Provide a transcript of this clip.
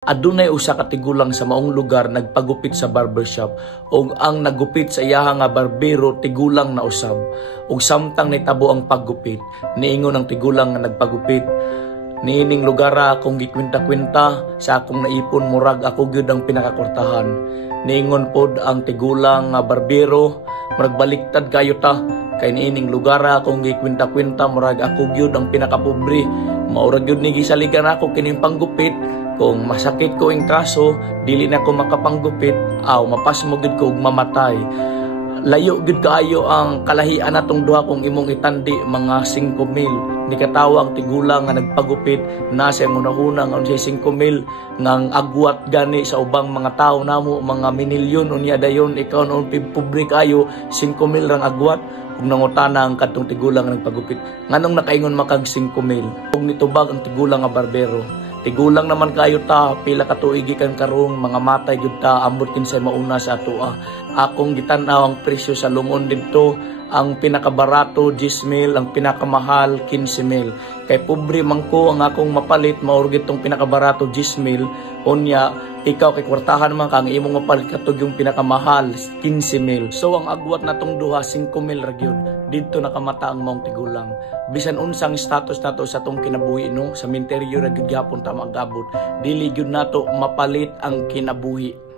Adunay usa ka tigulang sa maong lugar nagpagupit sa barbershop ug ang nagupit sa iyaha nga barbero tigulang na usab. Ug samtang nitabo ang paggupit, niingon ang tigulang nga nagpagupit, niining lugara akong gikwenta-kwenta sa akong naipon murag ako gyud ang pinakakwartahan. Niingon pod ang tigulang nga barbero, murag baliktad kayo ta. Kay niining lugara akong gikwenta-kwenta murag ako gyud ang pinakapobre. Maura gyud ni gisaligan ako kining panggupit. Kung masakit ko ang kaso, dili na ko makapanggupit, mapasmo gud ko ug mamatay. Layo gud kaayo ang kalahian natong duha kung imong itandi mga 5,000. Ni katawa ang tigulang nga nagpagupit na sa hunahuna nga unsay 5,000 ngang agwat gani sa ubang mga tawo namo mga minilyon unya dayon ikaw noon pobre kayo 5,000 rang agwat. Ug nangutana ang kadtong tigulang nga nagpagupit, nganong nakaingon makag 5,000? Ug nitubag ang tigulang nga barbero, tigulang naman kayo ta, pila ka tuig gikan karong mga matay gyud ta, ambot kinsay mauna sa atoa. Akong gitan-aw ang presyo sa lungon didto, ang pinakabarato 10,000, ang pinakamahal 15,000. Kay pobre man ko, ang akong mapalit maurgit tong pinakabarato 10,000, unya ikaw kay kwartahan man kang imong mapalit katog yung pinakamahal 15,000. So ang agwat natong duha 5,000 ra gyud. Didto nakamata ang maong tigulang. Bisan unsang status nato sa tong kinabuhi no, sa minteryo ra gyud gyapon ta magabot. Dili gyud nato mapalit ang kinabuhi.